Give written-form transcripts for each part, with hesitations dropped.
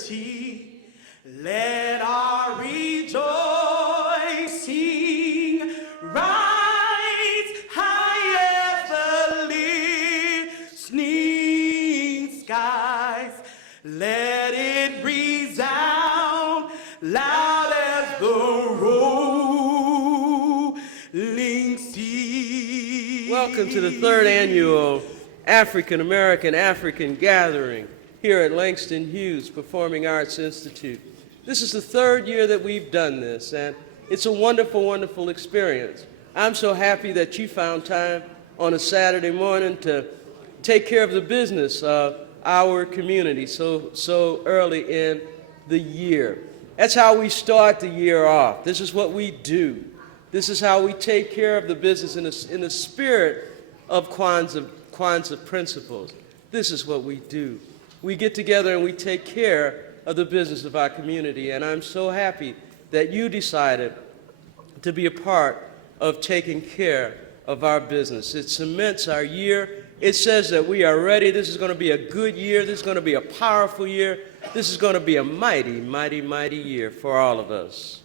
liberty. Let our rejoicing rise high as the listening skies. Let it resound loud as the rolling sea. Welcome to the third annual African Gathering here at Langston Hughes Performing Arts Institute. This is the third year that we've done this, and it's a wonderful, wonderful experience. I'm so happy that you found time on a Saturday morning to take care of the business of our community so early in the year. That's how we start the year off. This is what we do. This is how we take care of the business in the spirit of Kwanzaa principles. This is what we do. We get together and we take care of the business of our community, and I'm so happy that you decided to be a part of taking care of our business. It cements our year. It says that we are ready. This is going to be a good year. This is going to be a powerful year. This is going to be a mighty, mighty, mighty year for all of us.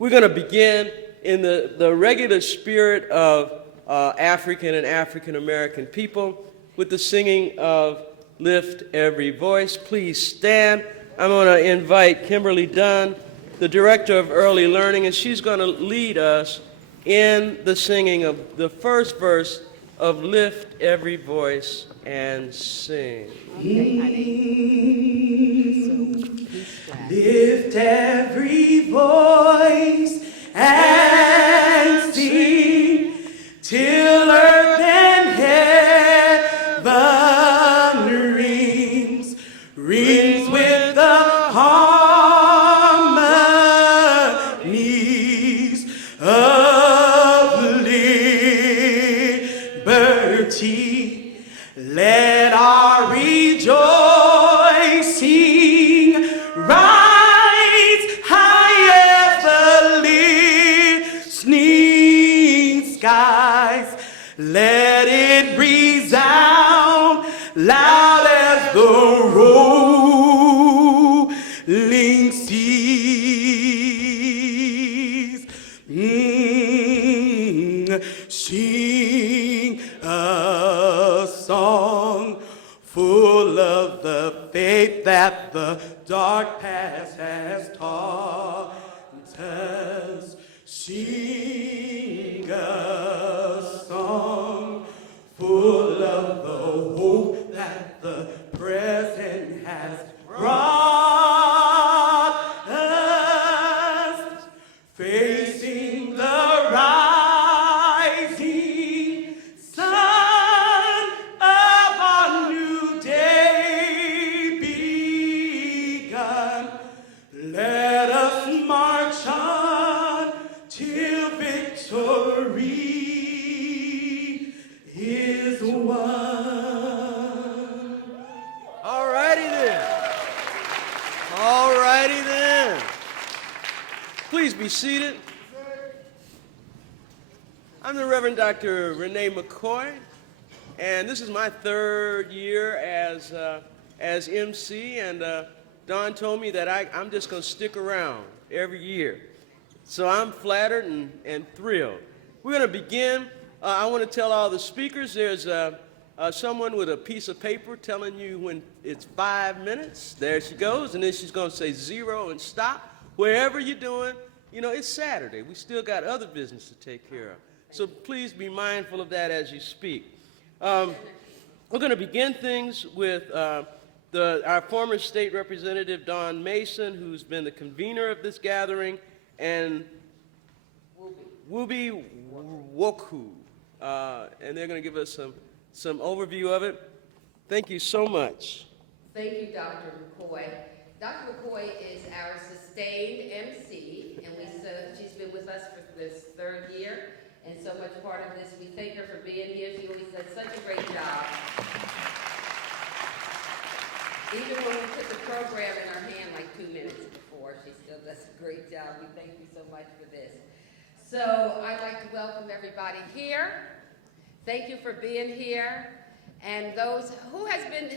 We're going to begin in the regular spirit of African and African American people with the singing of Lift Every Voice. Please stand. I'm going to invite Kimberly Dunn, the Director of Early Learning, and she's going to lead us in the singing of the first verse of Lift Every Voice and Sing. Okay, honey. Lift every voice and sing till earth and heaven rings with the harmonies of liberty. Let our rejoicing rise high as the listening skies. Let it resound loud as the rolling seas. Sing a song full of the faith that the dark past has taught us. Sing a song full of the hope that the present has brought us, facing the rising sun of our new day begun. Let us march on till victory is won. All righty then. All righty then. Please be seated. I'm the Reverend Dr. Renee McCoy, and this is my third year as MC, and Don told me that I'm just going to stick around every year. So I'm flattered and thrilled. We're going to begin. I want to tell all the speakers there's someone with a piece of paper telling you when it's 5 minutes. There she goes, and then she's going to say 0 and stop. Wherever you're doing, you know, it's Saturday. We still got other business to take care of. So please be mindful of that as you speak. We're going to begin things with our former state representative, Don Mason, who's been the convener of this gathering, and Wubi Woku. And they're going to give us some overview of it. Thank you so much. Thank you, Dr. McCoy. Dr. McCoy is our sustained MC, and she's been with us for this third year, and so much part of this. We thank her for being here. She always does such a great job. Even when we put the program in her hand like 2 minutes before, she still does a great job. We thank you so much for this. So I'd like to welcome everybody here. Thank you for being here. And those who has been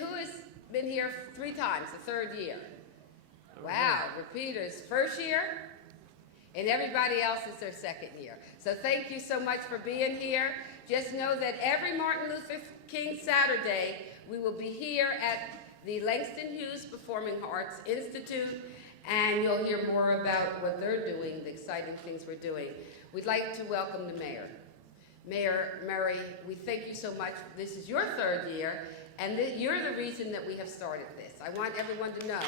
here 3 times, the third year. Wow, repeaters, first year, and everybody else is their second year. So thank you so much for being here. Just know that every Martin Luther King Saturday, we will be here at the Langston Hughes Performing Arts Institute, and you'll hear more about what they're doing, the exciting things we're doing. We'd like to welcome the mayor. Mayor Murray, we thank you so much. This is your third year, and you're the reason that we have started this. I want everyone to know.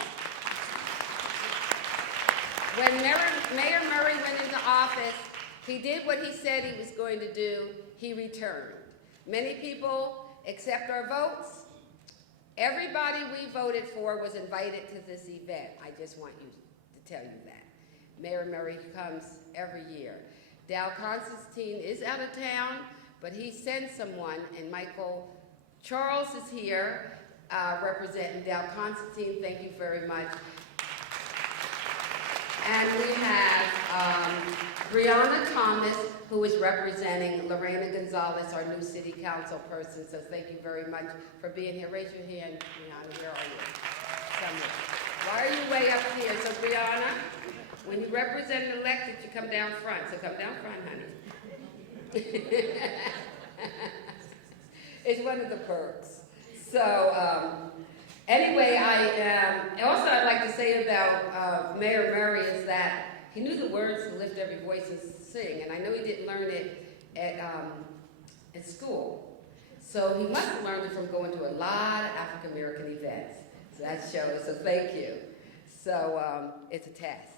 When Mayor Murray went into office, he did what he said he was going to do. He returned. Many people accept our votes. Everybody we voted for was invited to this event. I just want you to tell you that. Mayor Murray comes every year. Dal Constantine is out of town, but he sent someone, and Michael Charles is here representing Dal Constantine. Thank you very much. And we have Brianna Thomas, who is representing Lorena Gonzalez, our new city council person. So thank you very much for being here. Raise your hand, Brianna. Where are you? Somewhere. Why are you way up here? So Brianna, when you represent an elected, you come down front. So come down front, honey. It's one of the perks. So anyway, I'd like to say about Mayor Murray is that he knew the words to lift every voice and sing, and I know he didn't learn it at school. So he must have learned it from going to a lot of African American events. So that shows, so thank you. So it's a test.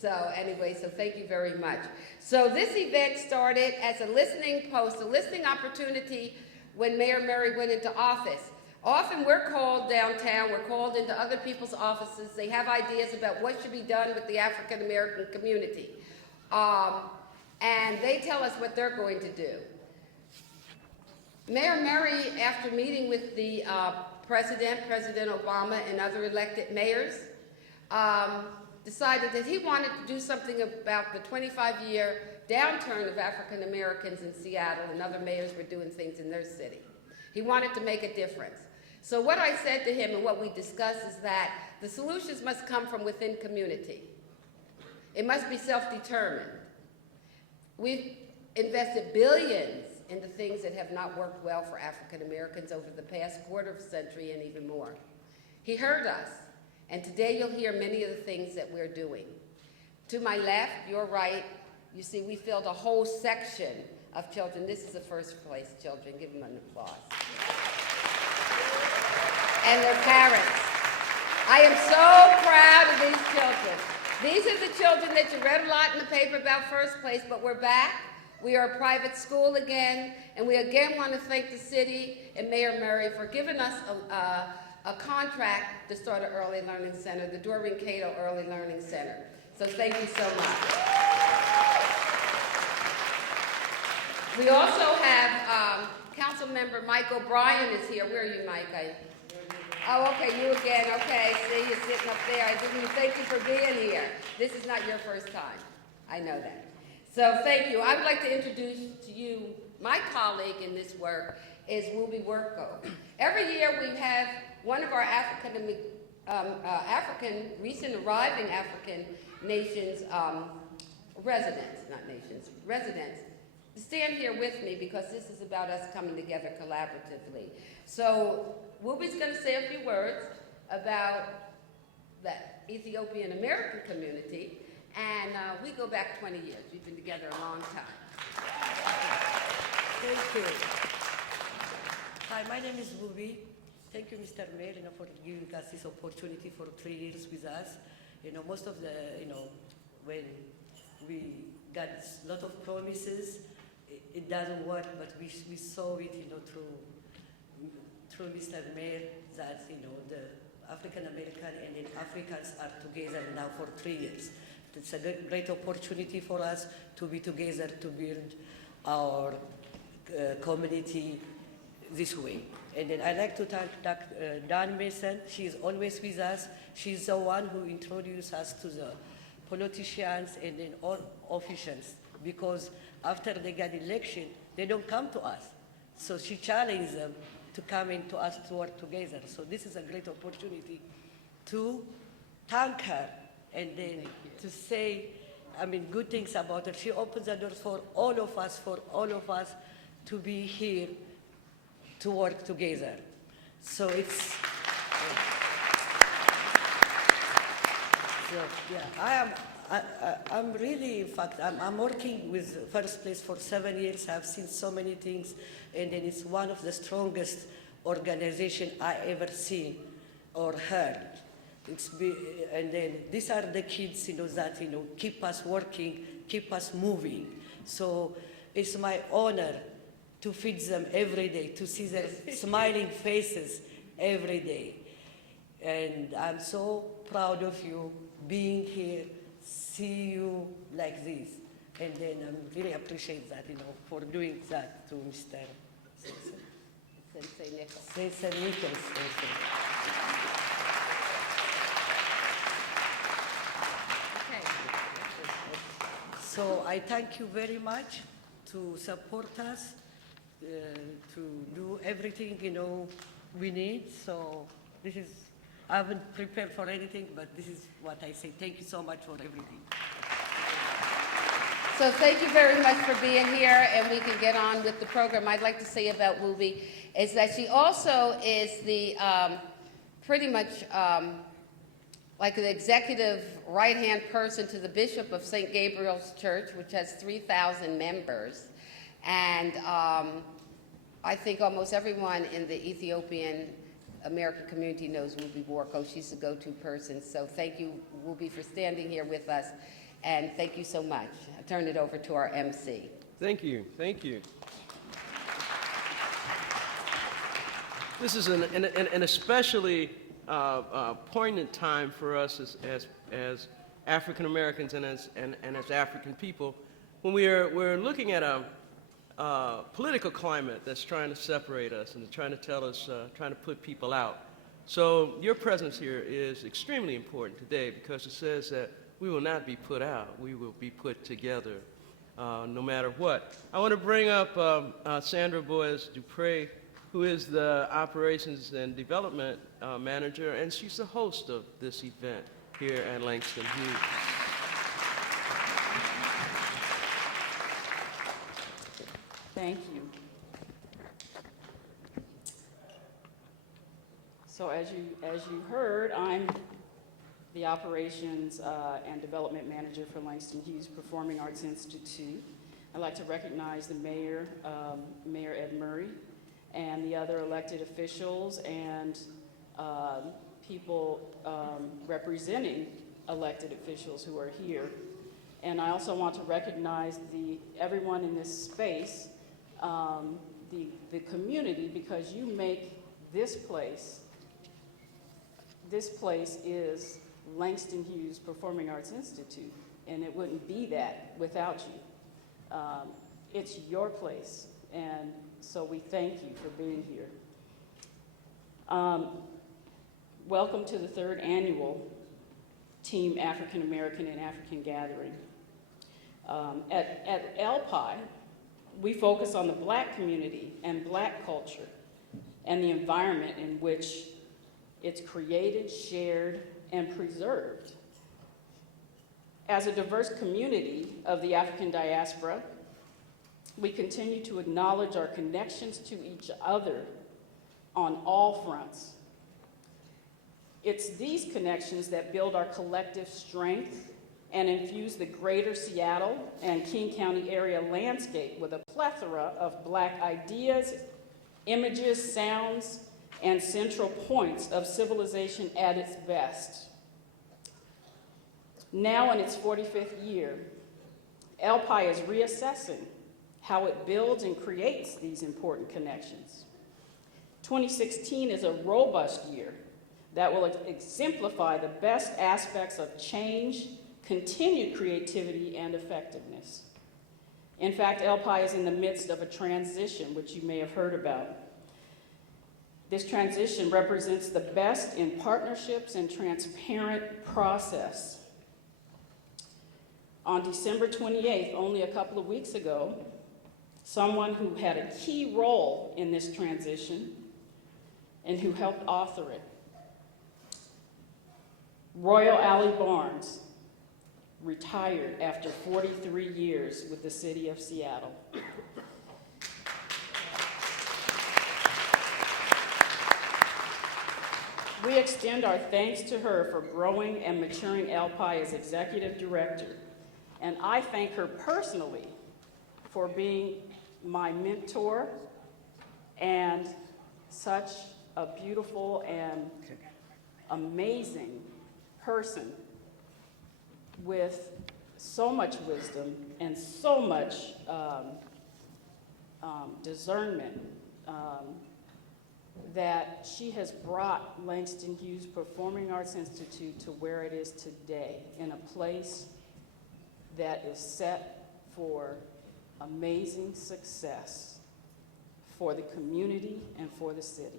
So anyway, so thank you very much. So this event started as a listening post, a listening opportunity when Mayor Murray went into office. Often we're called downtown, we're called into other people's offices. They have ideas about what should be done with the African American community. And they tell us what they're going to do. Mayor Murray, after meeting with the President Obama, and other elected mayors, decided that he wanted to do something about the 25-year downturn of African Americans in Seattle, and other mayors were doing things in their city. He wanted to make a difference. So what I said to him and what we discussed is that the solutions must come from within community. It must be self-determined. We've invested billions into things that have not worked well for African Americans over the past quarter of a century and even more. He heard us, and today you'll hear many of the things that we're doing. To my left, your right, you see we filled a whole section of children. This is the first place children. Give them an applause. And their parents. I am so proud of these children. These are the children that you read a lot in the paper about first place, but we're back. We are a private school again, and we again want to thank the city and Mayor Murray for giving us a contract to start an early learning center, the Doreen Cato Early Learning Center. So thank you so much. We also have Council Member Mike O'Brien is here. Where are you, Mike? Oh, okay, you again. Okay, see, you're sitting up there. Thank you for being here. This is not your first time. I know that. So thank you. I would like to introduce to you my colleague in this work is Ruby Worko. Every year we have one of our recent arriving African nations residents to stand here with me because this is about us coming together collaboratively. So Ruby's going to say a few words about the Ethiopian American community, and we go back 20 years. We've been together a long time. Thank you. Hi, my name is Ruby. Thank you, Mr. Mayor, for giving us this opportunity for 3 years with us. Most of the, when we got a lot of promises, it doesn't work, but we saw it, through Mr. Mayor that, the African American and the Africans are together now for 3 years. It's a great opportunity for us to be together to build our community this way. And then I'd like to thank Dan Mason. She is always with us. She's the one who introduced us to the politicians and then all officials, because after they got election, they don't come to us. So she challenged them to come in to us to work together. So this is a great opportunity to thank her and then to say, I mean, good things about her. She opens the doors for all of us to be here to work together. So it's, so yeah, I'm really, in fact, I'm working with First Place for 7 years. I've seen so many things, and then it's one of the strongest organizations I ever seen or heard. And then these are the kids, that, keep us working, keep us moving. So it's my honor to feed them every day, to see their smiling faces every day. And I'm so proud of you being here, see you like this. And then I really appreciate that, for doing that to Mr. Sensei Nichols. Sensei Nichols. So I thank you very much to support us, to do everything, we need. So this is, I haven't prepared for anything, but this is what I say. Thank you so much for everything. So thank you very much for being here, and we can get on with the program. I'd like to say about Wubi is that she also is the pretty much like the executive right-hand person to the Bishop of St. Gabriel's Church, which has 3,000 members. And I think almost everyone in the Ethiopian American community knows Wubi Warko. She's the go-to person. So thank you, Wubi, for standing here with us. And thank you so much. I turn it over to our MC. Thank you. Thank you. This is an especially poignant time for us as African Americans and as African people, when we're looking at a political climate that's trying to separate us and trying to tell us, trying to put people out. So your presence here is extremely important today because it says that we will not be put out. We will be put together, no matter what. I want to bring up Sandra Boas-Dupre, who is the Operations and Development Manager, and she's the host of this event here at Langston Hughes. Thank you. So as you heard, I'm the Operations and Development Manager for Langston Hughes Performing Arts Institute. I'd like to recognize the Mayor, Mayor Ed Murray, and the other elected officials and people representing elected officials who are here. And I also want to recognize everyone in this space, the community, because you make this place is Langston Hughes Performing Arts Institute, and it wouldn't be that without you. It's your place, and so we thank you for being here. Welcome to the third annual Team African American and African Gathering. At LPI, we focus on the Black community and Black culture and the environment in which it's created, shared, and preserved. As a diverse community of the African diaspora, we continue to acknowledge our connections to each other on all fronts. It's these connections that build our collective strength and infuse the greater Seattle and King County area landscape with a plethora of Black ideas, images, sounds, and central points of civilization at its best. Now in its 45th year, LPI is reassessing how it builds and creates these important connections. 2016 is a robust year that will exemplify the best aspects of change, continued creativity, and effectiveness. In fact, LPI is in the midst of a transition, which you may have heard about. This transition represents the best in partnerships and transparent process. On December 28th, only a couple of weeks ago, someone who had a key role in this transition and who helped author it Royal Alley Barnes, retired after 43 years with the City of Seattle. We extend our thanks to her for growing and maturing LPI as Executive Director, and I thank her personally for being my mentor and such a beautiful and amazing person with so much wisdom and so much discernment that she has brought Langston Hughes Performing Arts Institute to where it is today, in a place that is set for amazing success for the community and for the city.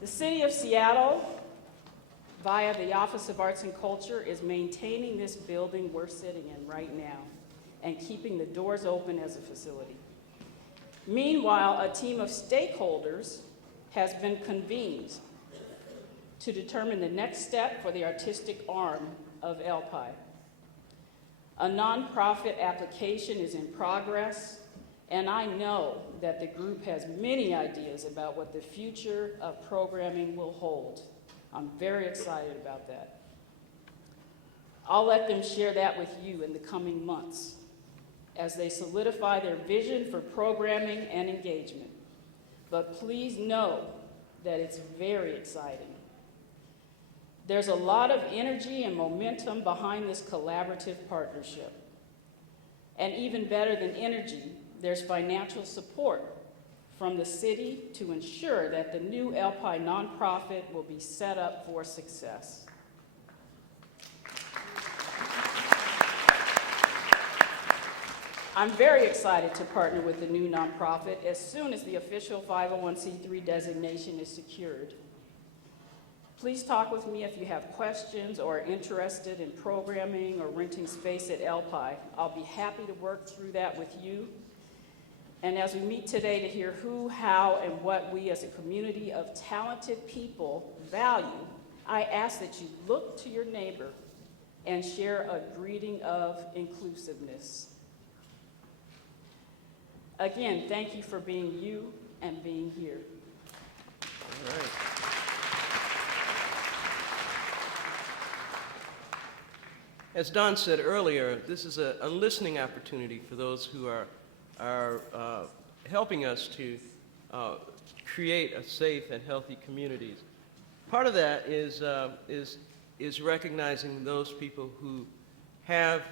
The City of Seattle, via the Office of Arts and Culture, is maintaining this building we're sitting in right now and keeping the doors open as a facility. Meanwhile, a team of stakeholders has been convened to determine the next step for the artistic arm of LPI. A nonprofit application is in progress, and I know that the group has many ideas about what the future of programming will hold. I'm very excited about that. I'll let them share that with you in the coming months as they solidify their vision for programming and engagement. But please know that it's very exciting. There's a lot of energy and momentum behind this collaborative partnership. And even better than energy, there's financial support from the city to ensure that the new LPI nonprofit will be set up for success. I'm very excited to partner with the new nonprofit as soon as the official 501c3 designation is secured. Please talk with me if you have questions or are interested in programming or renting space at LPI. I'll be happy to work through that with you. And as we meet today to hear who, how, and what we as a community of talented people value, I ask that you look to your neighbor and share a greeting of inclusiveness. Again, thank you for being you and being here. All right. As Don said earlier, this is a listening opportunity for those who are helping us to create a safe and healthy communities. Part of that is recognizing those people who have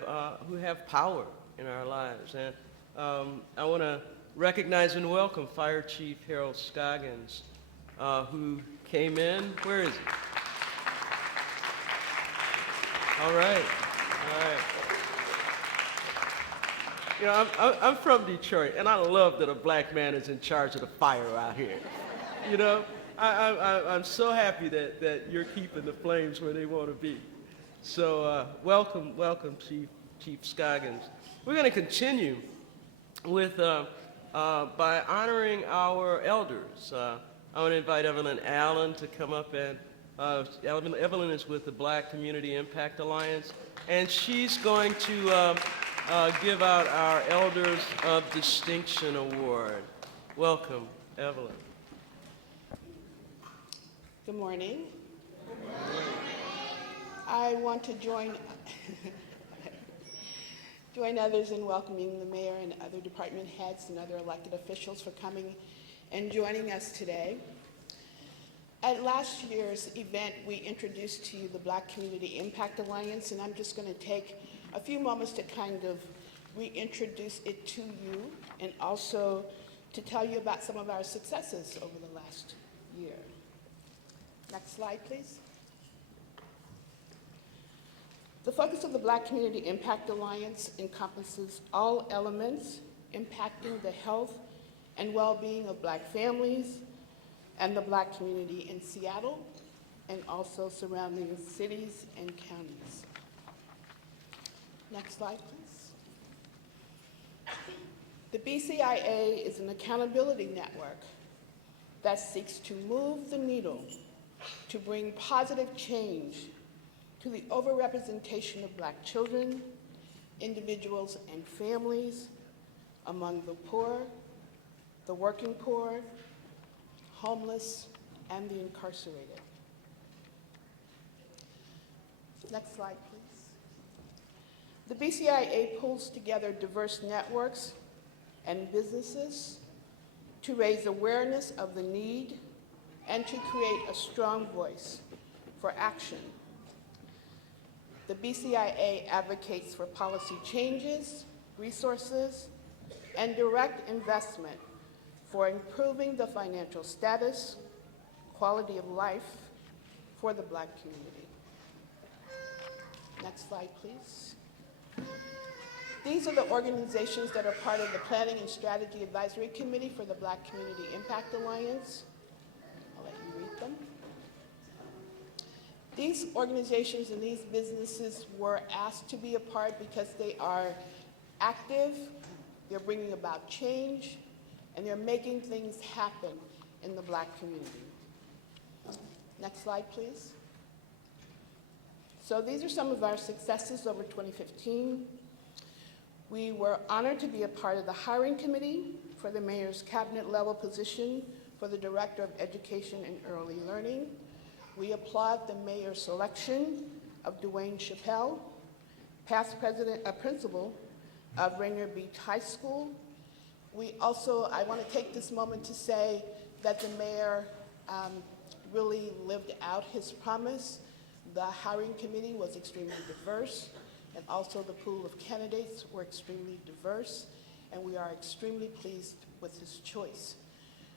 power in our lives. And I want to recognize and welcome Fire Chief Harold Scoggins, who came in. Where is he? All right. All right. You know, I'm from Detroit, and I love that a black man is in charge of the fire out here. You know, I'm so happy that you're keeping the flames where they want to be. So welcome, Chief Scoggins. We're going to continue with by honoring our elders. I want to invite Evelyn Allen to come up, and Evelyn is with the Black Community Impact Alliance, and she's going to give out our Elders of Distinction Award. Welcome, Evelyn. Good morning. Good morning. I want to join others in welcoming the mayor and other department heads and other elected officials for coming and joining us today. At last year's event, we introduced to you the Black Community Impact Alliance, and I'm just going to take a few moments to kind of reintroduce it to you and also to tell you about some of our successes over the last year. Next slide, please. The focus of the Black Community Impact Alliance encompasses all elements impacting the health and well-being of Black families and the Black community in Seattle and also surrounding cities and counties. Next slide, please. The BCIA is an accountability network that seeks to move the needle to bring positive change to the overrepresentation of Black children, individuals, and families among the poor, the working poor, homeless, and the incarcerated. Next slide, please. The BCIA pulls together diverse networks and businesses to raise awareness of the need and to create a strong voice for action. The BCIA advocates for policy changes, resources, and direct investment for improving the financial status, quality of life for the Black community. Next slide, please. These are the organizations that are part of the Planning and Strategy Advisory Committee for the Black Community Impact Alliance. I'll let you read them. These organizations and these businesses were asked to be a part because they are active, they're bringing about change, and they're making things happen in the Black community. Next slide, please. So these are some of our successes over 2015. We were honored to be a part of the hiring committee for the mayor's cabinet level position for the Director of Education and Early Learning. We applaud the mayor's selection of Dwayne Chappelle, past principal of Rainier Beach High School. I want to take this moment to say that the mayor really lived out his promise. The hiring committee was extremely diverse, and also the pool of candidates were extremely diverse, and we are extremely pleased with his choice,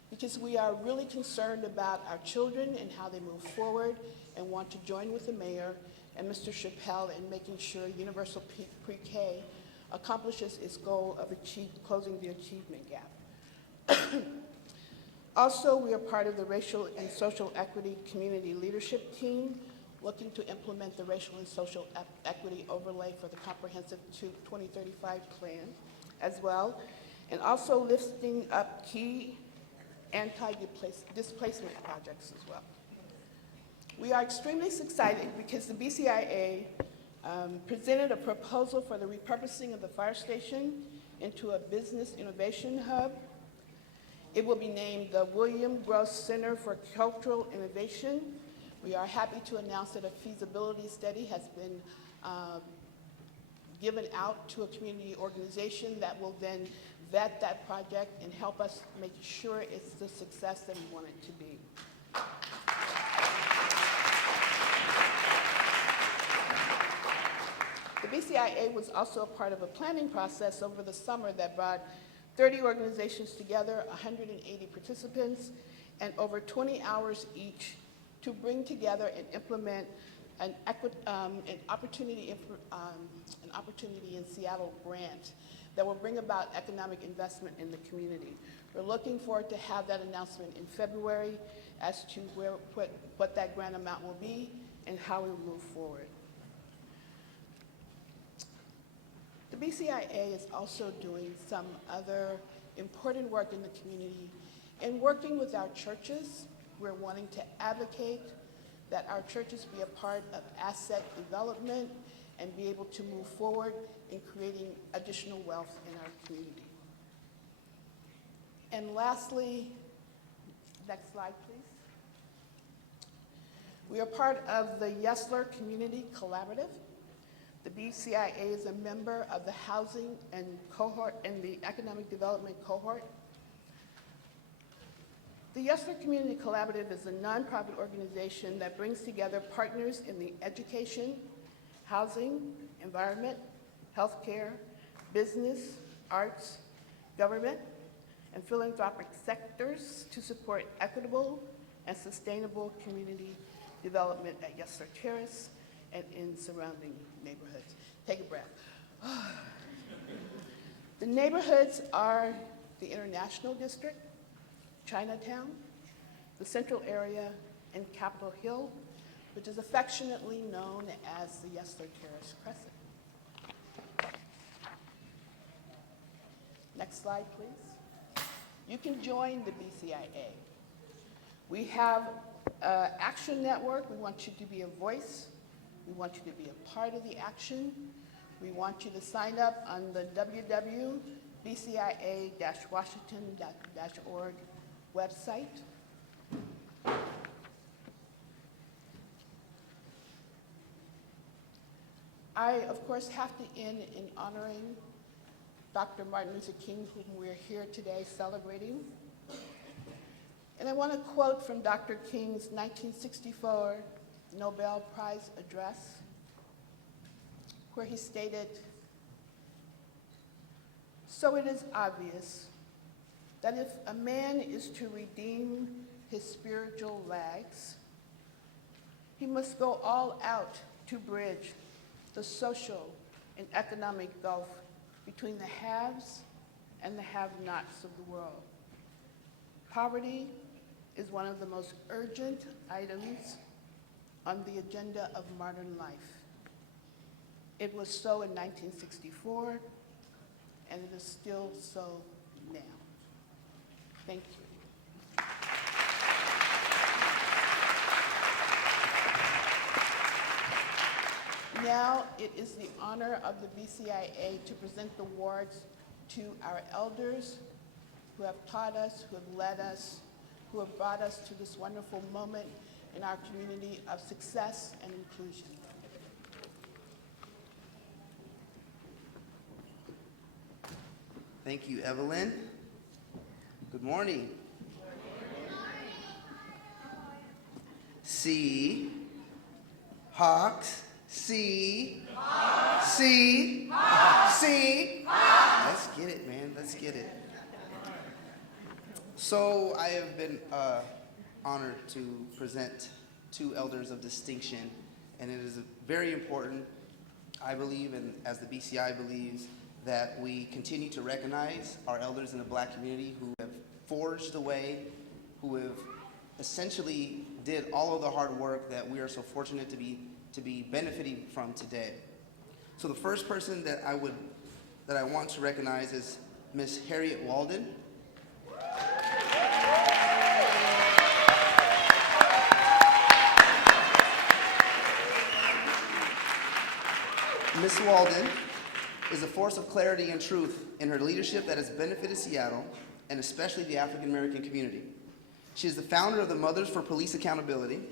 because we are really concerned about our children and how they move forward and want to join with the mayor and Mr. Chappelle in making sure universal pre-K accomplishes its goal of closing the achievement gap. Also, we are part of the Racial and Social Equity Community Leadership Team, looking to implement the Racial and Social Equity Overlay for the Comprehensive 2035 Plan as well, and also lifting up key anti-displacement projects as well. We are extremely excited because the BCIA presented a proposal for the repurposing of the fire station into a business innovation hub. It will be named the William Gross Center for Cultural Innovation. We are happy to announce that a feasibility study has been given out to a community organization that will then vet that project and help us make sure it's the success that we want it to be. The BCIA was also a part of a planning process over the summer that brought 30 organizations together, 180 participants, and over 20 hours each to bring together and implement an opportunity in Seattle grant that will bring about economic investment in the community. We're looking forward to have that announcement in February as to what that grant amount will be and how we will move forward. The BCIA is also doing some other important work in the community and working with our churches. We're wanting to advocate that our churches be a part of asset development and be able to move forward in creating additional wealth in our community. And lastly, next slide, please. We are part of the Yesler Community Collaborative. The BCIA is a member of the Housing and Cohort and the Economic Development Cohort. The Yesler Community Collaborative is a nonprofit organization that brings together partners in the education, housing, environment, healthcare, business, arts, government, and philanthropic sectors to support equitable and sustainable community development at Yesler Terrace and in surrounding neighborhoods. Take a breath. The neighborhoods are the International District, Chinatown, the Central Area, and Capitol Hill, which is affectionately known as the Yesler Terrace Crescent. Next slide, please. You can join the BCIA. We have an action network. We want you to be a voice. We want you to be a part of the action. We want you to sign up on the www.bcia-washington.org website. I, of course, have to end in honoring Dr. Martin Luther King, whom we're here today celebrating. And I want to quote from Dr. King's 1964 Nobel Prize address, where he stated, "So it is obvious that if a man is to redeem his spiritual lags, he must go all out to bridge the social and economic gulf between the haves and the have-nots of the world. Poverty is one of the most urgent items on the agenda of modern life. It was so in 1964, and it is still so now." Thank you. Now it is the honor of the BCIA to present the awards to our elders who have taught us, who have led us, who have brought us to this wonderful moment in our community of success and inclusion. Thank you, Evelyn. Good morning. C. Hawks. C. C. C. Let's get it, man. Let's get it. So I have been honored to present two elders of distinction, and it is very important, I believe, and as the BCI believes, that we continue to recognize our elders in the Black community who have forged the way, who have essentially did all of the hard work that we are so fortunate to be benefiting from today. So the first person that I want to recognize is Miss Harriet Walden. Miss Walden is a force of clarity and truth in her leadership that has benefited Seattle, and especially the African American community. She is the founder of the Mothers for Police Accountability.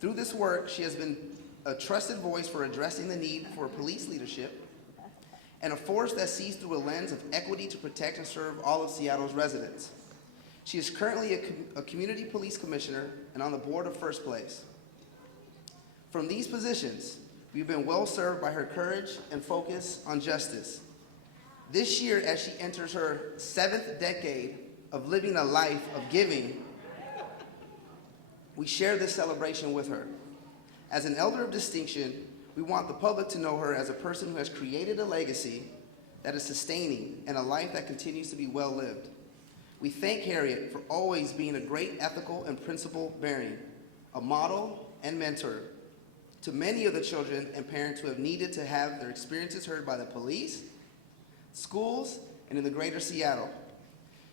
Through this work, she has been a trusted voice for addressing the need for police leadership, and a force that sees through a lens of equity to protect and serve all of Seattle's residents. She is currently a community police commissioner and on the board of First Place. From these positions, we've been well served by her courage and focus on justice. This year, as she enters her 7th decade of living a life of giving, we share this celebration with her. As an elder of distinction, we want the public to know her as a person who has created a legacy that is sustaining and a life that continues to be well lived. We thank Harriet for always being a great ethical and principle-bearing, a model and mentor to many of the children and parents who have needed to have their experiences heard by the police, schools, and in the greater Seattle.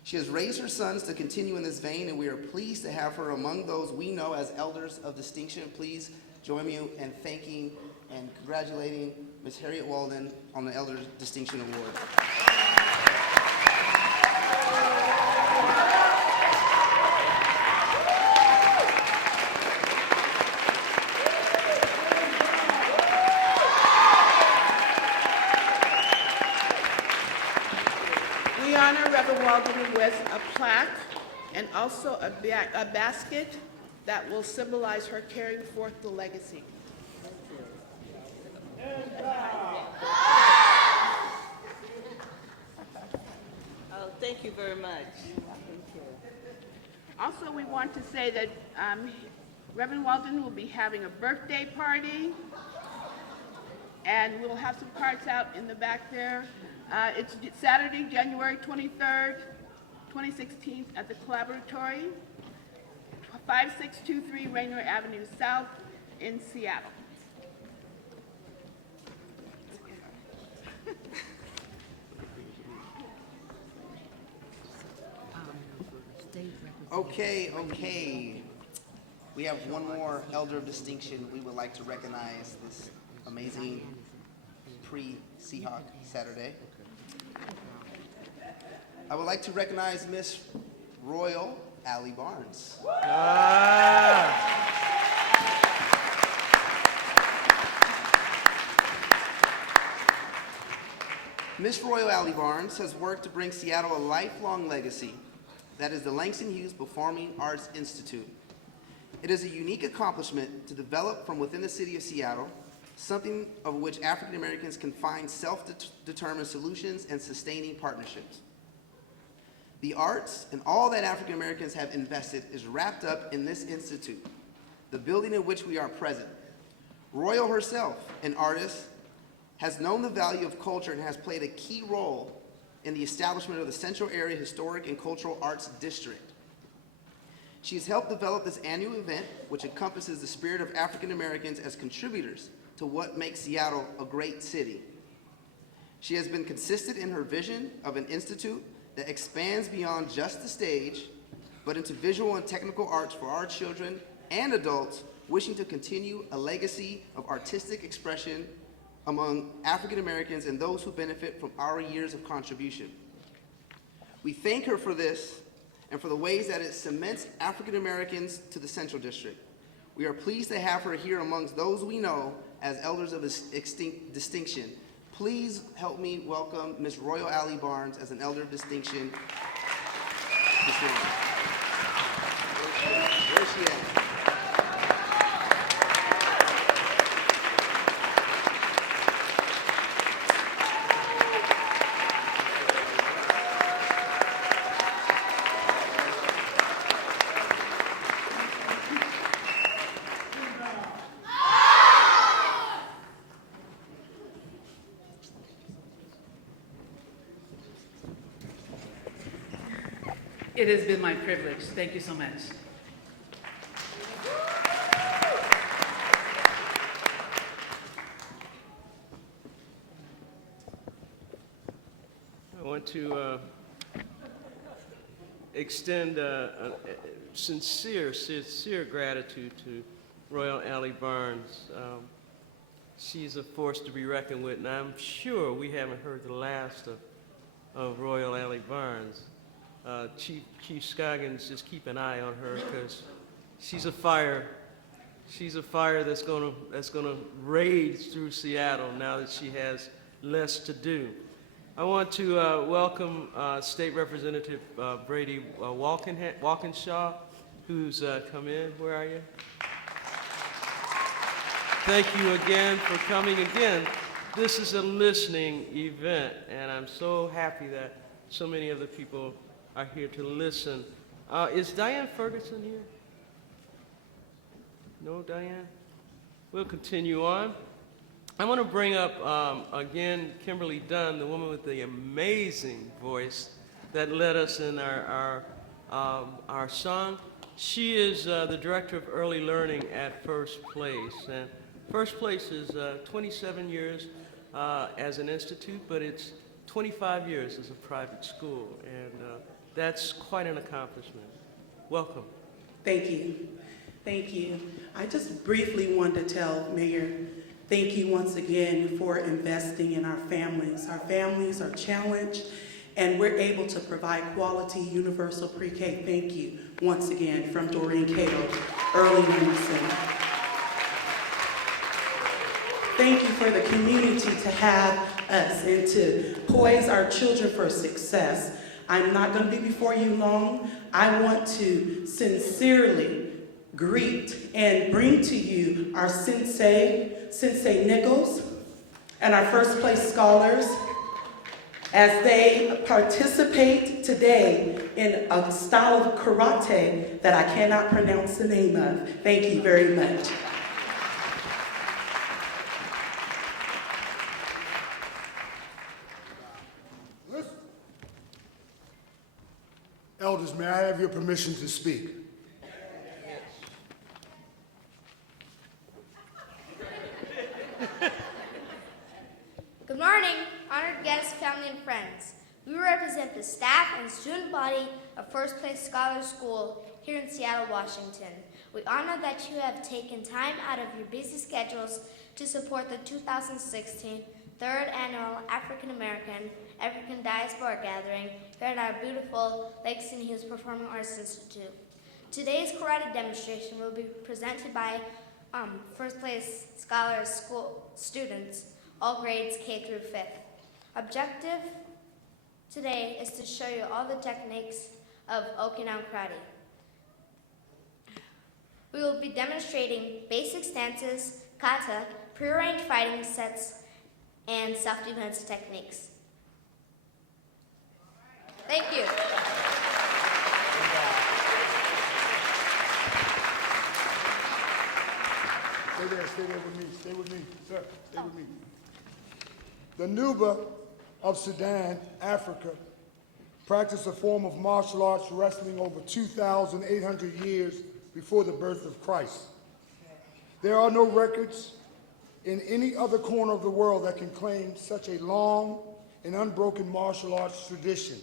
She has raised her sons to continue in this vein, and we are pleased to have her among those we know as elders of distinction. Please join me in thanking and congratulating Ms. Harriet Walden on the Elder Distinction Award. We honor Reverend Walden with a plaque and also a basket that will symbolize her carrying forth the legacy. Oh, thank you very much. Also, we want to say that Reverend Walden will be having a birthday party, and we'll have some cards out in the back there. It's Saturday, January 23rd 2016 at the Collaboratory, 5623 Rainier Avenue South in Seattle. Okay. We have one more Elder of Distinction. We would like to recognize this amazing pre-Seahawk Saturday. I would like to recognize Miss Royal Allie Barnes. Miss Royal Allie Barnes has worked to bring Seattle a lifelong legacy. That is the Langston Hughes Performing Arts Institute. It is a unique accomplishment to develop from within the city of Seattle something of which African Americans can find self-determined solutions and sustaining partnerships. The arts and all that African Americans have invested is wrapped up in this institute, the building in which we are present. Royal herself, an artist, has known the value of culture and has played a key role in the establishment of the Central Area Historic and Cultural Arts District. She has helped develop this annual event, which encompasses the spirit of African Americans as contributors to what makes Seattle a great city. She has been consistent in her vision of an institute that expands beyond just the stage, but into visual and technical arts for our children and adults wishing to continue a legacy of artistic expression among African Americans and those who benefit from our years of contribution. We thank her for this and for the ways that it cements African Americans to the Central District. We are pleased to have her here amongst those we know as elders of distinction. Please help me welcome Ms. Royal Allie Barnes as an elder of distinction this morning. Where is she at? It has been my privilege. Thank you so much. I want to extend a sincere gratitude to Royal Allie Barnes. She's a force to be reckoned with, and I'm sure we haven't heard the last of Royal Allie Barnes. Chief Scoggins, just keep an eye on her because she's a fire. She's a fire that's gonna rage through Seattle now that she has less to do. I want to welcome State Representative Brady Walkinshaw, who's come in. Where are you? Thank you again for coming again. This is a listening event, and I'm so happy that so many of the people are here to listen. Is Diane Ferguson here? No, Diane? We'll continue on. I want to bring up, again, Kimberly Dunn, the woman with the amazing voice that led us in our song. She is the Director of Early Learning at First Place. And First Place is 27 years as an institute, but it's 25 years as a private school. And that's quite an accomplishment. Welcome. Thank you. Thank you. I just briefly wanted to tell Mayor, thank you once again for investing in our families. Our families are challenged, and we're able to provide quality universal pre-K. Thank you once again from Doreen Cato, Early Learning Center. Thank you for the community to have us and to poise our children for success. I'm not going to be before you long. I want to sincerely greet and bring to you our Sensei Nichols, and our First Place scholars as they participate today in a style of karate that I cannot pronounce the name of. Thank you very much. Elders, may I have your permission to speak? Good morning, honored guests, family, and friends. We represent the staff and student body of First Place Scholar School here in Seattle, Washington. We honor that you have taken time out of your busy schedules to support the 2016 third annual African Diaspora Gathering here at our beautiful Langston Hughes Performing Arts Institute. Today's karate demonstration will be presented by First Place Scholar School students, all grades K through 5th. Objective today is to show you all the techniques of Okinawan karate. We will be demonstrating basic stances, kata, pre-arranged fighting sets, and self-defense techniques. Thank you. Stay there with me, sir, stay with me. The Nuba of Sudan, Africa, practiced a form of martial arts wrestling over 2,800 years before the birth of Christ. There are no records in any other corner of the world that can claim such a long and unbroken martial arts tradition.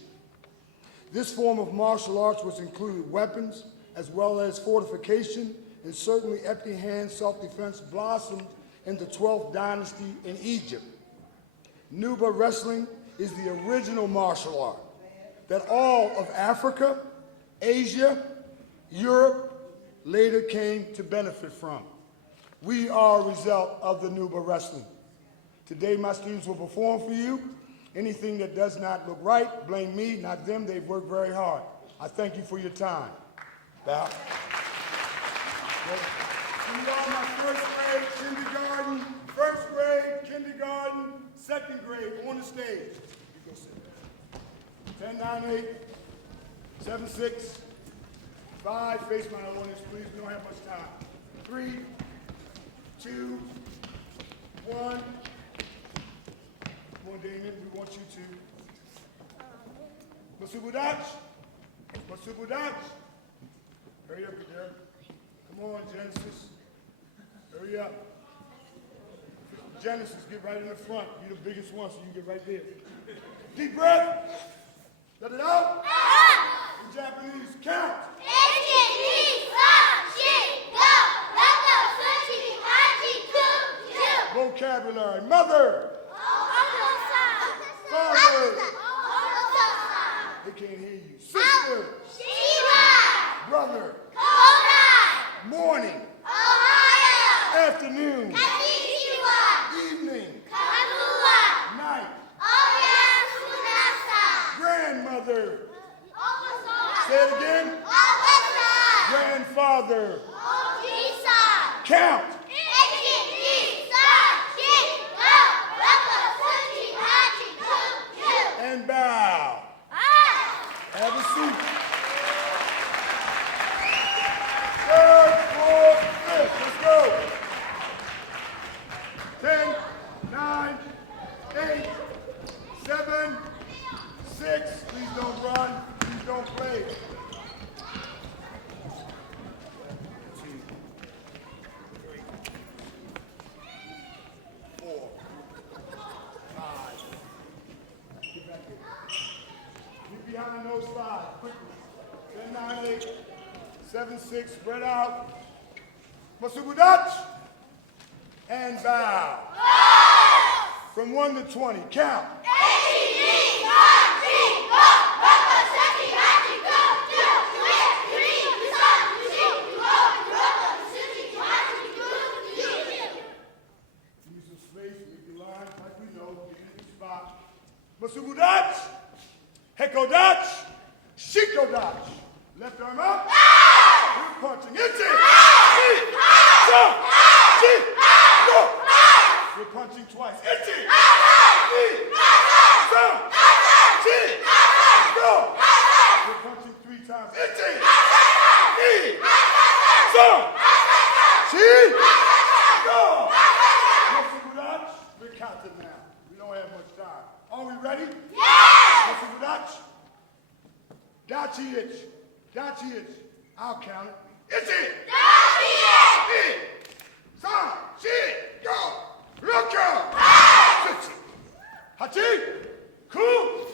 This form of martial arts, which included weapons as well as fortification and certainly empty hand self-defense, blossomed in the 12th dynasty in Egypt. Nuba wrestling is the original martial art that all of Africa, Asia, Europe later came to benefit from. We are a result of the Nuba wrestling. Today my students will perform for you. Anything that does not look right, blame me, not them. They've worked very hard. I thank you for your time. Bow. You are my first grade kindergarten, second grade on the stage. You go sit. 10, 9, 8, 7, 6, 5, face my audience, please. We don't have much time. 3, 2, 1. Come on, Damien, we want you to. Masubudach. Hurry up, there. Come on, Genesis. Hurry up. Genesis, get right in the front. You're the biggest one, so you get right there. Deep breath. Let it out. In Japanese, count. Vocabulary. Mother. Father. They can't hear you. Sister. Brother. Morning. Afternoon. Evening. Night. Grandmother. Say it again. Grandfather. Count. And bow. Have a seat. Third, fourth, fifth. Let's go. 10, 9, 8, 7, 6. Please don't run. Please don't play. 2, 3, 4, 5. Get back here. Get behind those 5. Quickly. 10, 9, 8, 7, 6. Spread out. Masubudach. And bow. From 1 to 20. Count. Give me some space. Make your line like we know. Get in the spot. Masubudach. Hekodach. Shikodach. Left arm up. We're punching. Itchy. We're punching twice. Itchy. Go. We're punching 3 times. Itchy. Go. We're counting now. We don't have much time. Are we ready? Yes. Dachi itch. Dachi itch. I'll count it. It's it. Dachi itch. It. Son. Shit. Go. Look out. Sit. Hachi. Cool.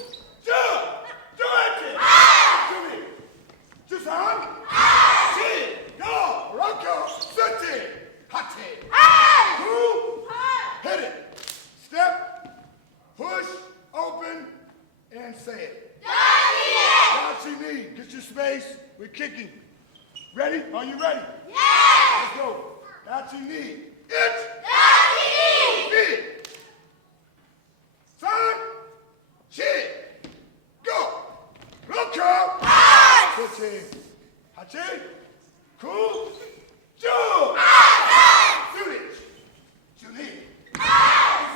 Do it. Do it. Just on. Shit. Go. Look out. Sit. Hachi. Cool. Hit it. Step. Push. Open. And say it. Dachi knee. Get your space. We're kicking. Ready? Are you ready? Yes. Let's go. Dachi knee. It. Dachi knee. It. Son. Shit. Go. Look out. Hachi. Hachi. Cool. Do. Do it. Do knee.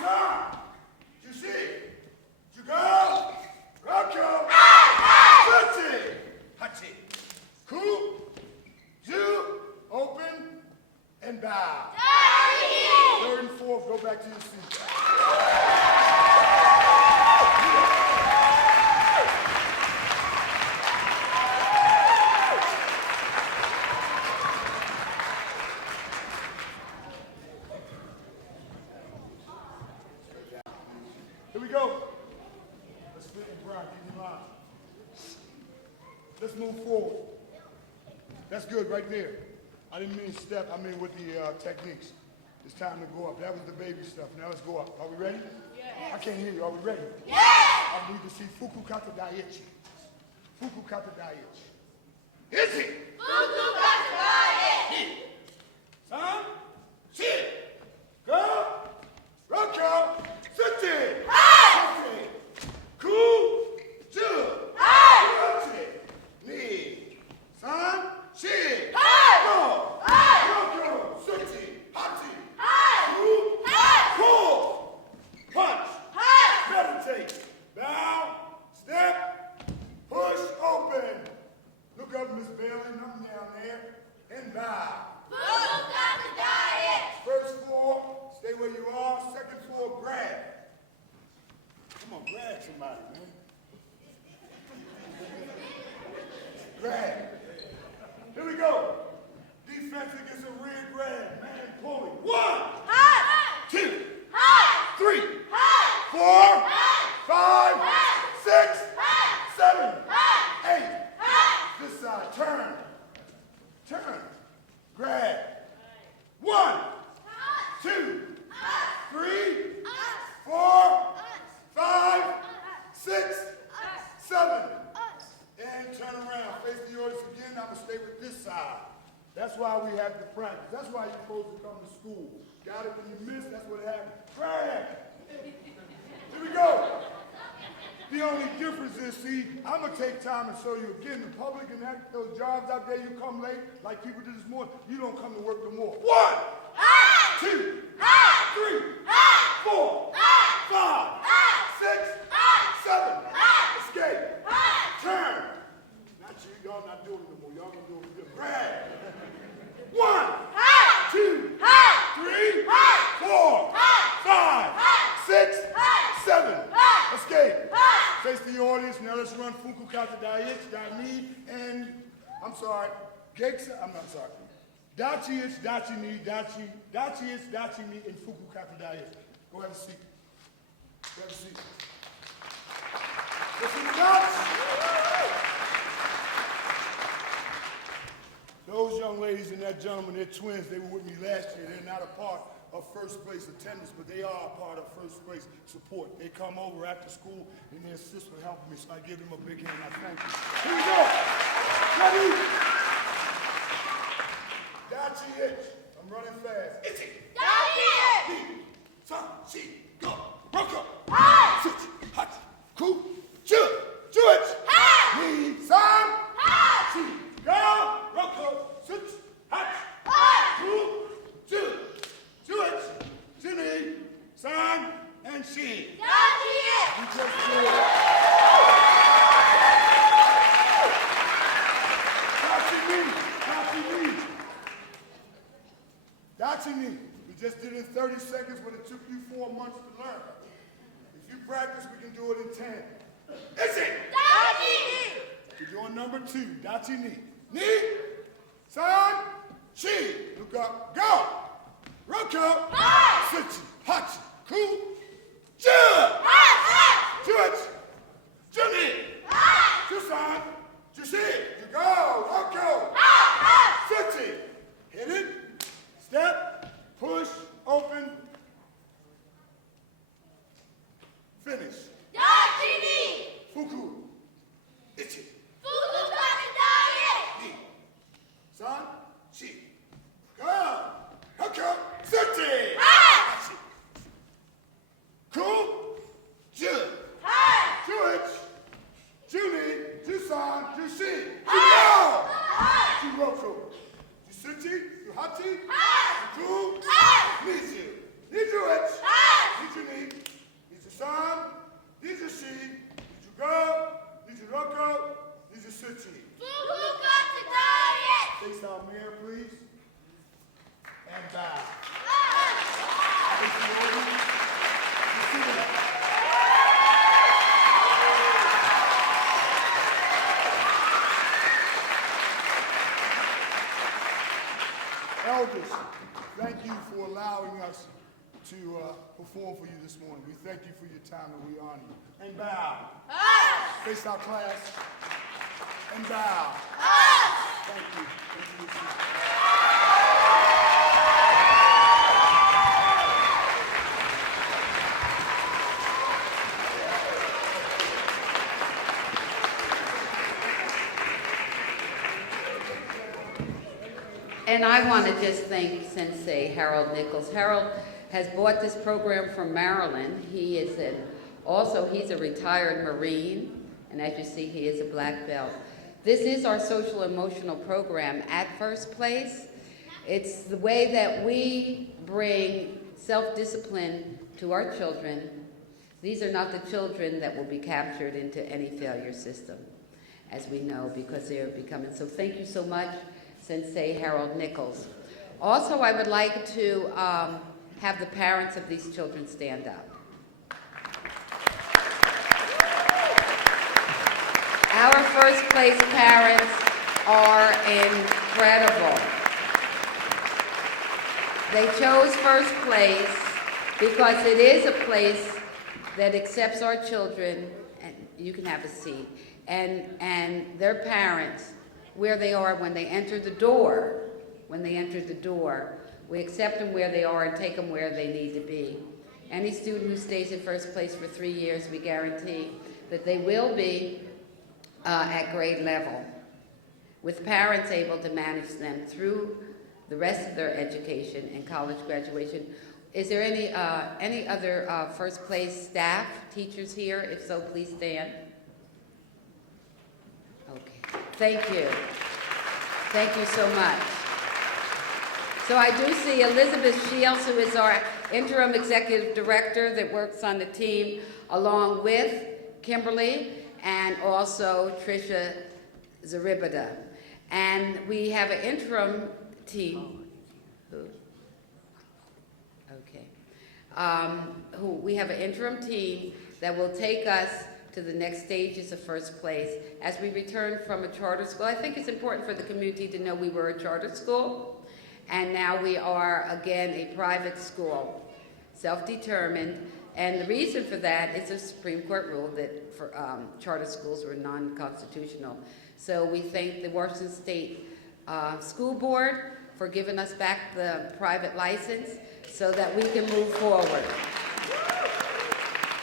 Son. You see. You go. Look out. Hachi. Hachi. Cool. Do. Open. And bow. Third and fourth, go back to your seat. Here we go. Let's flip the Brian, keep your mind. Let's move forward. That's good right there. I didn't mean step, I mean with the techniques. It's time to go up. That was the baby stuff. Now let's go up. Are we ready? Yes. I can't hear you. Are we ready? Yes. I need to see Fuku Kata Daiichi. Fuku Kata Daiichi. Ichi. Fuku Kata Daiichi. Son. Shit. Go. Roko. Sit. Hey. Cool. Do. Hey. Knee. Son. Shit. Hey. Go. Hey. Roko. Sit. Hati. Hey. Cool. Hey. Pull. Punch. Hey. Meditate. Bow. Step. Push. Open. Look up, Miss Bailey. Nothing down there. And bow. Fuku Kata Daiichi. First floor, stay where you are. Second floor, grab. Come on, grab somebody, man. Grab. Here we go. Defense against a rear grab. Man pulling. 1, Hey. 2, Hey. 3, Hey. 4, Hey. 5, Hey. 6, Hey. 7, Hey. 8. Hey. This side, turn. Turn. Grab. 1, 2, 3, 4, 5, 6, 7. And turn around. Face the audience again. I'm going to stay with this side. That's why we have to practice. That's why you're supposed to come to school. Got it when you miss, that's what happened. Grab. Here we go. The only difference is, see, I'm going to take time and show you again, the public and those jobs out there, you come late, like people did this morning, you don't come to work no more. 1, 2, 3, 4, 5, 6, 7. Escape. Turn. Not you, y'all not doing it no more. Y'all gonna do it good. Grab. 1, 2, 3, 4, 5, 6, 7. Escape. Face the audience. Now let's run Fuku Kata Daiichi, Dai-Ni, and I'm sorry, Geksa, I'm not sorry. Dachi itch, Dachi knee, Dachi itch, Dachi knee, and Fuku Kata Daiichi. Go have a seat. Go have a seat. Listen nuts. Those young ladies and that gentleman, they're twins. They were with me last year. They're not a part of first place attendance, but they are a part of first place support. They come over after school and they assist with helping me, so I give them a big hand. I thank you. Here we go. Ready? Dachi itch. I'm running fast. Itchy. Dachi itch. Son, she, go. Roko. Hey. Sit. Hot. Cool. Chew. Chew it. Hey. Knee. Son. Hey. She, go. Roko. Sit. Hot. Hey. Cool. Chew. Chew it. Jimmy. Son. And she. Dachi itch. We just did it. Dachi knee. We just did it in 30 seconds, but it took you 4 months to learn. If you practice, we can do it in 10. Is it? Dachi. You're doing number 2, Dachi Ni. Ni, San, Chi. Look up, go. Roko, Sichi, Hachi, Ku, Ju. Juch, Juni, Jusan, Jushi, Jugo, Roko, Sichi. Hit it, step, push, open, finish. Fuku, Ichi. Ni, San, Chi. Go, Roko, Sichi. Hachi. Ku, Ju. Juich, Juni, Jusan, Jushi. Jugo, Juroko. Jusichi, Juhachi, Juku, Niju. Nijuich, Nijuni, Nijusan, Nijushi, Nijugo, Nijuroko, Nijusichi. Face our mayor, please. And bow. Face the order. You see that? Elders, thank you for allowing us to perform for you this morning. We thank you for your time and we honor you. And bow. Face our class. And bow. Thank you. Thank you. And I want to just thank Sensei Harold Nichols. Harold has bought this program from Maryland. He is he's a retired Marine, and as you see, he is a black belt. This is our social emotional program at First Place. It's the way that we bring self-discipline to our children. These are not the children that will be captured into any failure system, as we know, because they are becoming. So thank you so much, Sensei Harold Nichols. Also, I would like to have the parents of these children stand up. Our First Place parents are incredible. They chose First Place because it is a place that accepts our children, and you can have a seat, and their parents, where they are when they enter the door. When they enter the door, we accept them where they are and take them where they need to be. Any student who stays in First Place for 3 years, we guarantee that they will be at grade level, with parents able to manage them through the rest of their education and college graduation. Is there any other First Place staff, teachers here? If so, please stand. Okay, thank you. Thank you so much. So I do see Elizabeth Shields, who is our interim executive director that works on the team, along with Kimberly and also Tricia Zaribada. And we have an interim team. Who? Okay. We have an interim team that will take us to the next stages of First Place. As we return from a charter school, I think it's important for the community to know we were a charter school, and now we are, again, a private school, self-determined. And the reason for that is a Supreme Court rule that for charter schools were non-constitutional. So we thank the Washington State School Board for giving us back the private license so that we can move forward.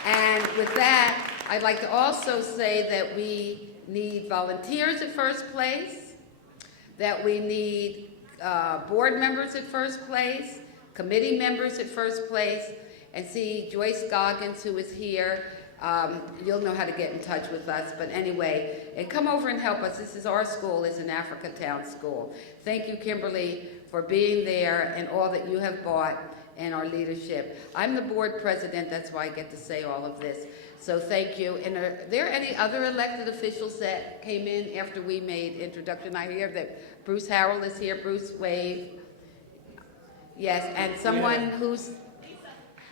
And with that, I'd like to also say that we need volunteers at First Place, that we need board members at First Place, committee members at First Place, and see Joyce Goggins, who is here. You'll know how to get in touch with us, but anyway, and come over and help us. This is our school, is an Africatown school. Thank you, Kimberly, for being there and all that you have brought and our leadership. I'm the board president, that's why I get to say all of this. So thank you. And are there any other elected officials that came in after we made introduction? I hear that Bruce Harrell is here. Bruce, wave. Yes, and someone who's...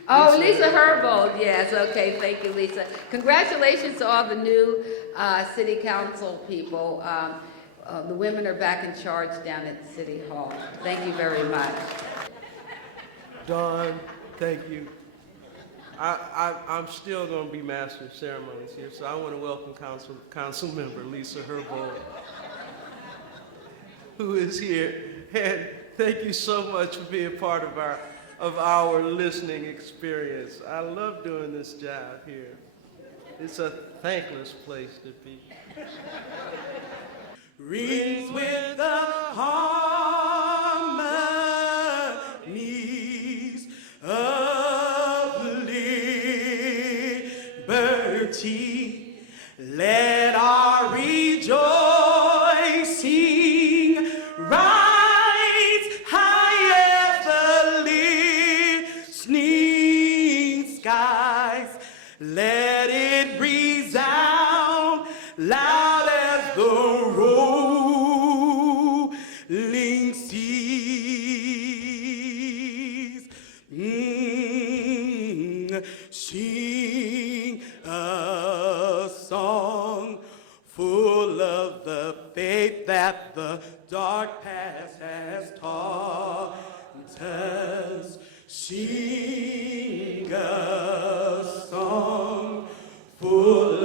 Oh, Lisa Herbold. Yes, okay, thank you, Lisa. Congratulations to all the new City Council people. The women are back in charge down at City Hall. Thank you very much. Dawn, thank you. I'm still going to be master of ceremonies here, so I want to welcome Council Member Lisa Herbold, who is here. And thank you so much for being part of our listening experience. I love doing this job here. It's a thankless place to be. Rings with the harmonies of liberty. Let our rejoicing rise high as the listening skies. Let it resound loud as the rolling seas. Sing a song full of the faith that the dark past has taught us. Sing a song full